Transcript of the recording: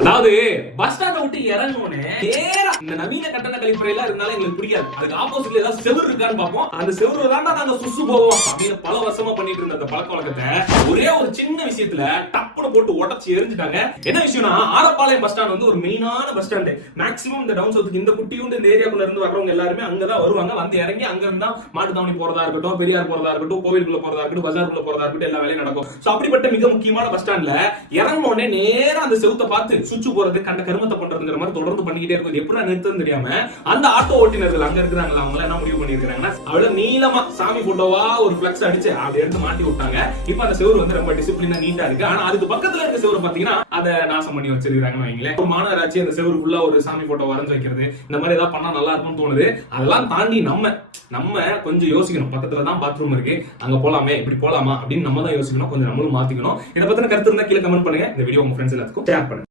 அதாவது பஸ் ஸ்டாண்ட விட்டு இறங்கணும்னே நேரா இந்த நவீன கட்டண கழிப்பறையில இருந்தாலும் எங்களுக்கு பிடிக்காது. அதுக்கு ஆப்போசிட்ல ஏதாவது செவுரு இருக்கான்னு பார்ப்போம். அந்த செவுரு தான் நாங்க சுசு போவோம். அப்படின்னு பல வருஷமா பண்ணிட்டு இருந்த அந்த பழக்க வழக்கத்தை ஒரே ஒரு சின்ன விஷயத்துல டப்புனு போட்டு உடச்சு எரிஞ்சுட்டாங்க. என்ன விஷயம்னா, ஆரப்பாளையம் பஸ் ஸ்டாண்ட் வந்து ஒரு மெயினான பஸ் ஸ்டாண்ட். மேக்ஸிமம் இந்த டவுன் சவுத்துக்கு இந்த குட்டியுண்டு இந்த ஏரியாக்குள்ள இருந்து வர்றவங்க எல்லாருமே அங்கதான் வருவாங்க. வந்து இறங்கி அங்க இருந்தா மாட்டுத்தாவணி போறதா இருக்கட்டும், பெரியார் போறதா இருக்கட்டும், கோவிலுக்குள்ள போறதா இருக்கட்டும், பஜாருக்குள்ள போறதா இருக்கட்டும், எல்லா வேலையும் நடக்கும். சோ அப்படிப்பட்ட மிக முக்கியமான பஸ் ஸ்டாண்ட்ல இறங்கினோடனே நேரா அந்த செவுத்தை பார்த்து சுச்சு போறது கண்ட கருமத்தை பண்றதுங்கிற மாதிரி தொடர்ந்து பண்ணிக்கிட்டே இருக்கும். எப்படி நிறுத்தம் தெரியாம அந்த ஆட்டோ ஓட்டினர்கள் அங்க இருக்கிறாங்களா, அவங்க என்ன முடிவு பண்ணிருக்காங்கன்னா, அவ்வளவு நீளமா சாமி போட்டோவா ஒரு பிளக்ஸ் அடிச்சு அப்படி எடுத்து மாட்டி விட்டாங்க. இப்ப அந்த செவுரு வந்து ரொம்ப டிசிப்ளினா நீட்டா இருக்கு. ஆனா அதுக்கு பக்கத்துல இருக்க செவுரு பாத்தீங்கன்னா அதை நாசம் பண்ணி வச்சிருக்காங்கன்னு வைங்களேன். ஒரு மாநகராட்சி அந்த செவுரு ஃபுல்லா ஒரு சாமி போட்டோ வரைஞ்சு வைக்கிறது, இந்த மாதிரி ஏதாவது பண்ணா நல்லா இருக்கும்னு தோணுது. அதெல்லாம் தாண்டி நம்ம கொஞ்சம் யோசிக்கணும். பக்கத்துல தான் பாத்ரூம் இருக்கு, அங்க போலாமே, இப்படி போலாமா அப்படின்னு நம்ம தான் யோசிக்கணும். கொஞ்சம் நம்மளும் மாத்திக்கணும். இதை பத்தின கருத்து இருந்தா கீழே கமெண்ட் பண்ணுங்க. இந்த வீடியோ உங்க ஃப்ரெண்ட்ஸ் எல்லாத்துக்கும் ஷேர் பண்ணுங்க.